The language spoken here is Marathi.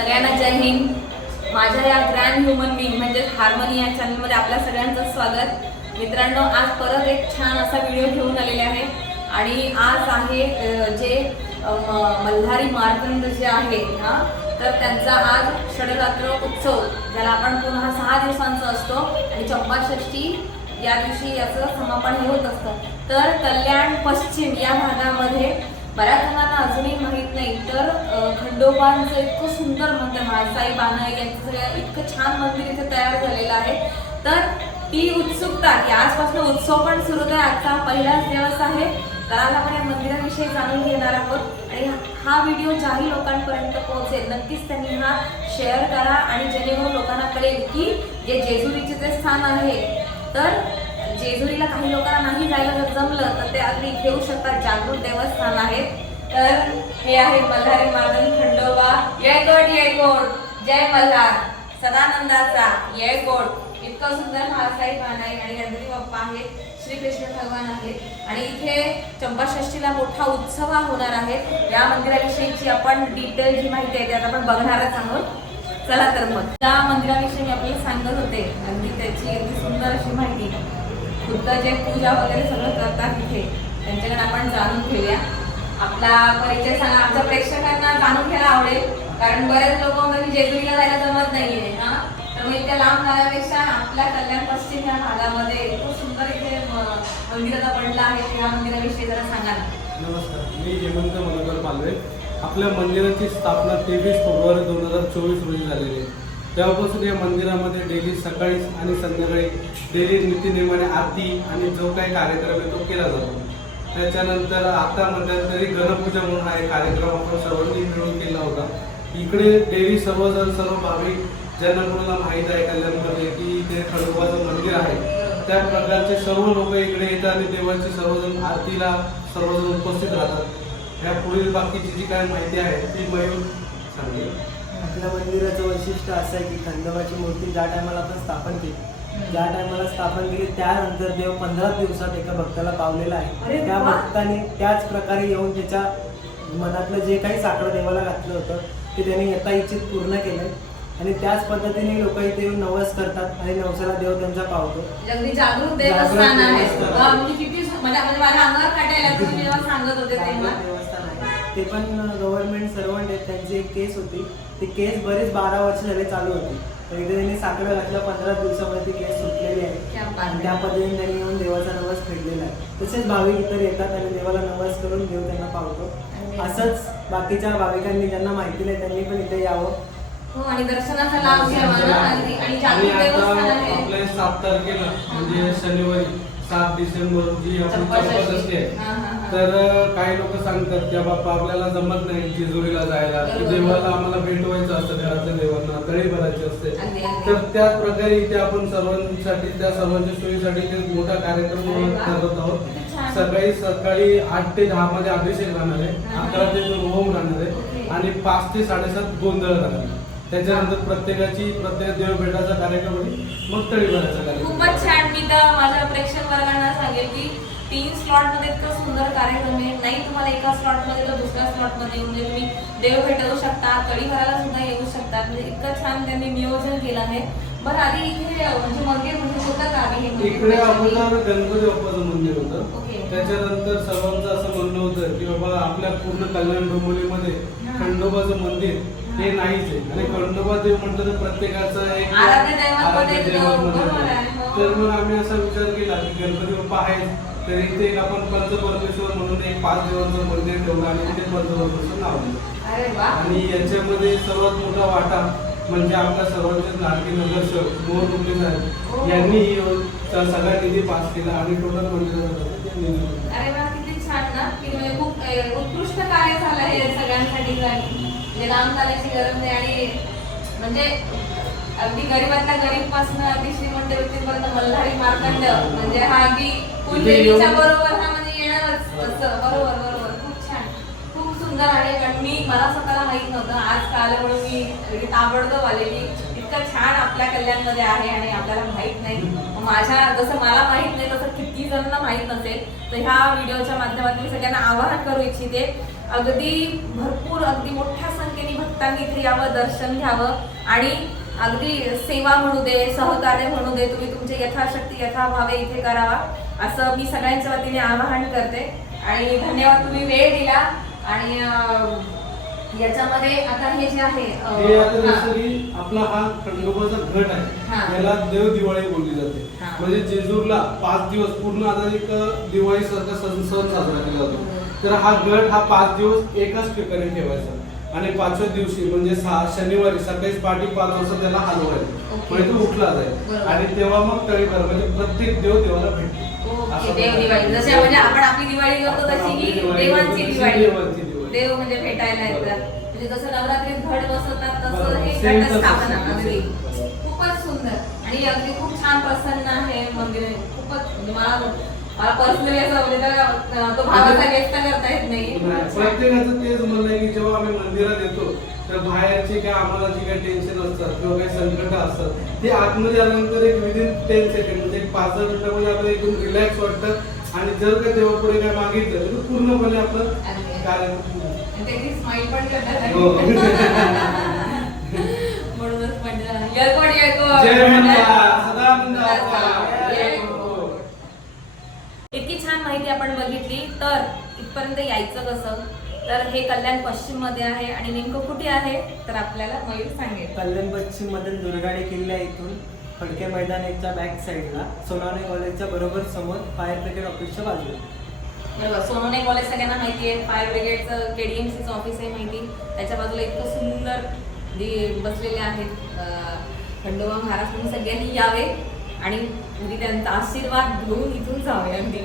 सगळ्यांना जय हिंद. माझ्या या ग्रँड ह्युमन बिंग म्हणजे हार्मोनी या चॅनलमध्ये आपल्या सगळ्यांचं स्वागत. मित्रांनो आज परत एक छान असा व्हिडिओ घेऊन आलेला आहे. आणि आज आहे जे मल्हारी मार्तंड जे आहे हा तर त्यांचा आज षडरात्र उत्सव ज्याला आपण पुन्हा सहा दिवसांचा असतो. आणि चंपाषष्ठी या दिवशी याचं समापन हे होत असतं. तर कल्याण पश्चिम या भागामध्ये बऱ्याच जणांना अजूनही माहीत नाही तर खंडोबांचं इतकं सुंदर मंदिर महासाई बानाई यांचं सगळं इतकं छान मंदिर इथे तयार झालेलं आहे. तर ती उत्सुकता की आजपासून उत्सव पण सुरू आहे आजचा पहिलाच दिवस आहे. तर आज आपण या मंदिराविषयी जाणून घेणार आहोत आणि हा व्हिडिओ ज्याही लोकांपर्यंत पोहोचेल नक्कीच त्यांनी हा शेअर करा आणि जेणेकरून लोकांना कळेल की जे जेजुरीचे जे स्थान आहे तर जेजुरीला काही लोकांना नाही जायला जर जमलं तर ते अगदी घेऊ शकतात. जागृत देवस्थान आहे. तर हे आहे मल्हारी मादन खंडोबा. जय गोड जय गोड जय मल्हार. सदानंदाचा. जय गोड इतकं सुंदर महासाई आहे आणि गणपती बाप्पा आहेत. श्रीकृष्ण भगवान आहेत. आणि इथे चंपाषष्ठीला मोठा उत्सव हा होणार आहे. या मंदिराविषयीची आपण डिटेल जी माहिती आहे त्यात आपण बघणारच आहोत. चला तर मग. त्या मंदिराविषयी मी आपल्याला सांगत होते. अगदी त्याची अगदी सुंदर अशी माहिती. खुद्द जे पूजा वगैरे सगळं करतात तिथे त्यांच्याकडे आपण जाणून घेऊया. आपला परिचय सांगा. आमच्या प्रेक्षकांना जाणून घ्यायला आवडेल. कारण बरेच लोक म्हणजे जेजुरीला जायला जमत नाहीये हा? तर मग इथे लांब जाण्यापेक्षा आपल्या कल्याण पश्चिम या भागामध्ये खूप सुंदर इथे मंदिराचा मंदिर आता पडलं आहे. या मंदिराविषयी जरा सांगा नमस्कार. मी हेमंत मनोहर पालवे. आपल्या मंदिराची स्थापना तेवीस फेब्रुवारी दोन हजार चोवीस रोजी झालेली आहे. तेव्हापासून या मंदिरामध्ये डेली सकाळी आणि संध्याकाळी डेली नीतीनियमाने आरती आणि जो काही कार्यक्रम आहे तो केला जातो. त्याच्यानंतर आता मध्यंतरी गणपूजा म्हणून हा एक कार्यक्रम आपण सर्वांनी मिळून केला होता. इकडे डेली सर्वजण सर्व भाविक ज्यांना कोणाला माहीत आहे कल्याणमध्ये की इथे खंडोबाचं मंदिर आहे त्या प्रकारचे सर्व लोक इकडे येतात आणि देवाची सर्वजण आरतीला सर्वजण उपस्थित राहतात. ह्या पुढील बाकीची जी काही माहिती आहे ती मयूर सांगेल. आपल्या मंदिराचं वैशिष्ट्य असं आहे की खंडोबाची मूर्ती ज्या टायमाला आपण स्थापन केली ज्या टायमाला स्थापन केली त्यानंतर देव पंधरा दिवसात एका भक्ताला पावलेला आहे. त्या. भक्ताने त्याच प्रकारे येऊन त्याच्या मनातलं जे काही साकडं देवाला घातलं होतं ते त्याने यथा इच्छित पूर्ण केलं. आणि त्याच पद्धतीने लोक इथे येऊन नवस करतात आणि नवसाला देव त्यांचा पावतो. म्हणजे जागृत देवस्थान आहे. किती म्हणजे अंगावर काटायला तुम्ही जेव्हा सांगत होते तेव्हा. ते पण गव्हर्नमेंट सर्वंट आहेत. त्यांची एक केस होती. ती केस बरेच बारा वर्ष झाले चालू होती. तर इथे त्यांनी साकडं घातलं पंधरा दिवसामध्ये ती केस सुटलेली आहे. आणि. त्या पद्धतीने त्यांनी येऊन देवाचा नवस फेडलेला आहे. तसेच भाविक इतर येतात आणि देवाला नवस करून देव त्यांना पावतो. असंच बाकीच्या भाविकांनी ज्यांना माहिती नाही त्यांनी पण इथे यावं. हो आणि दर्शनाचा लाभ घ्यावा आणि आपल्या सात तारखेला म्हणजे शनिवारी. सात डिसेंबर जी आपली आहे हा. तर काही लोक सांगतात की बाप्पा आपल्याला जमत नाही जेजुरीला जायला. देवाला आम्हाला भेटवायचं असतं घरातल्या देवांना तळी भरायची असते. तर त्याच प्रकारे इथे आपण सर्वांसाठी त्या सर्वांच्या सोयीसाठी एक मोठा कार्यक्रम. करत आहोत. सकाळी सकाळी आठ ते दहा मध्ये अभिषेक राहणार आहे. अकरा ते होम राहणार. आहे आणि पाच ते साडेसात गोंधळ राहणार आहे त्याच्यानंतर प्रत्येकाची प्रत्येक देव भेटाचा कार्यक्रम होईल मग तळी भरायचा कार्यक्रम. खूपच छान. मी तर माझ्या प्रेक्षक वर्गांना सांगेल की तीन स्लॉटमध्ये इतकं सुंदर कार्यक्रम आहे. नाही तुम्हाला एका स्लॉटमध्ये तर दुसऱ्या स्लॉटमध्ये म्हणजे तुम्ही देव भेटवू शकता कडी भरायला सुद्धा येऊ शकता. म्हणजे इतकं छान त्यांनी नियोजन केलं आहे. बरं आधी इथे म्हणजे मंदिर म्हणजे होतं का आधी हे मंदिर? इकडे अगोदर गणपती बाप्पाचं मंदिर होतं. त्याच्यानंतर सर्वांचं असं म्हणणं होतं की बाबा आपल्या पूर्ण कल्याण डोंबिवलीमध्ये हा. खंडोबाचं मंदिर हे नाहीच आहे आणि खंडोबा देव म्हटलं तर प्रत्येकाचं एक आराध्य तो बरोबर आहे. हो. तर मग आम्ही असा विचार केला की गणपती बाप्पा आहेत तर इथे एक आपण पंचपरमेश्वर म्हणून एक पाच देवांचं मंदिर ठेवलं आणि इथे पंचपरमेश्वर नाव दिलं अरे वा आणि याच्यामध्ये सर्वात मोठा वाटा म्हणजे आपल्या सर्वांचे लाडके नगरसेवक मोहन हो. साहेब यांनी ही चा सगळा निधी पास केला आणि टोटल मंदिराचा निधी दिला. अरे वा ना की म्हणजे खूप उत्कृष्ट कार्य झालं हे सगळ्यांसाठी म्हणजे लांब जाण्याची गरज नाही आणि म्हणजे अगदी गरीबातल्या गरीबपासून अगदी श्रीमंत व्यक्तीपर्यंत मल्हारी मार्कंड म्हणजे हा अगदी कुलदेवीच्या बरोबर हा म्हणजे येणारच असं. बरोबर बरोबर. खूप छान. खूप सुंदर आहे. कारण मी मला स्वतःला माहीत नव्हतं. आज कळालं म्हणून मी ताबडतोब आले की इतकं छान आपल्या कल्याणमध्ये आहे आणि आपल्याला माहीत नाही. माझ्या जसं मला माहीत नाही तसं किती जणांना माहीत नसेल. तर ह्या व्हिडिओच्या माध्यमातून मी सगळ्यांना आवाहन करू इच्छिते. अगदी भरपूर अगदी मोठ्या संख्येने भक्तांनी इथे यावं दर्शन घ्यावं. आणि अगदी सेवा म्हणू दे सहकार्य म्हणू दे तुम्ही तुमचे यथाशक्ती यथाभावे इथे करावा. असं मी सगळ्यांच्या वतीने आवाहन करते. आणि धन्यवाद तुम्ही वेळ दिला. आणि याच्यामध्ये आता हे जे आहे हे आता हा. की आपला हा खंडोबाचा घट हा. आहे याला देव दिवाळी बोलली जाते हा. म्हणजे जेजूरला पाच दिवस पूर्ण आता एक दिवाळी सारखा सण सण साजरा केला जातो तर हा गट हा पाच दिवस एकाच ठिकाणी ठेवायचा आणि पाचव्या दिवशी म्हणजे सहा शनिवारी सकाळी पहाटे पाच वाजता त्याला हलवायचं. म्हणजे तो उठला जाईल. आणि तेव्हा मग तळीभर म्हणजे प्रत्येक देव देवाला भेटतो देव. दिवाळी जसे म्हणजे आपण आपली दिवाळी करतो तशी ही देवांची दिवाळी. देव म्हणजे भेटायला येतात म्हणजे जसं नवरात्रीत घट बसवतात तसं. हे Same घट तसंच. स्थापना अगदी. खूपच सुंदर. आणि अगदी खूप छान प्रसन्न आहे मंदिर. खूपच म्हणजे मला मला पर्सनली असं म्हणजे तो भावाचा व्यक्त करता येत नाही. प्रत्येकाचं तेच म्हणणं की जेव्हा आम्ही मंदिरात येतो तर बाहेरचे काय आम्हाला जे काही टेन्शन असतात किंवा काही संकट असतात ते आतमध्ये आल्यानंतर एक विदिन टेन सेकंड म्हणजे एक पाच दहा मिनिटामध्ये आपल्याला एकदम रिलॅक्स वाटतं. आणि जर का देवापुढे काय मागितलं तर पूर्णपणे आपलं. कार्य हो. इतकी छान माहिती आपण बघितली तर इथपर्यंत यायचं कसं? तर हे कल्याण पश्चिममध्ये आहे आणि नेमकं कुठे आहे? तर आपल्याला मयूर सांगेल. कल्याण पश्चिम मधील दुर्गाडी किल्ला इथून फडके मैदानाच्या बॅक साईडला सोनावणे कॉलेजच्या बरोबर समोर फायर ब्रिगेड ऑफिसच्या बाजूला. बरोबर सोनावणे कॉलेज सगळ्यांना माहिती आहे. फायर ब्रिगेडचं के डी एम सीचं ऑफिस आहे माहिती. त्याच्या बाजूला इतकं सुंदर जे बसलेले आहेत खंडोबा महाराज. म्हणून सगळ्यांनी यावे आणि म्हणजे त्यांचा आशीर्वाद घेऊन इथून जावे अगदी.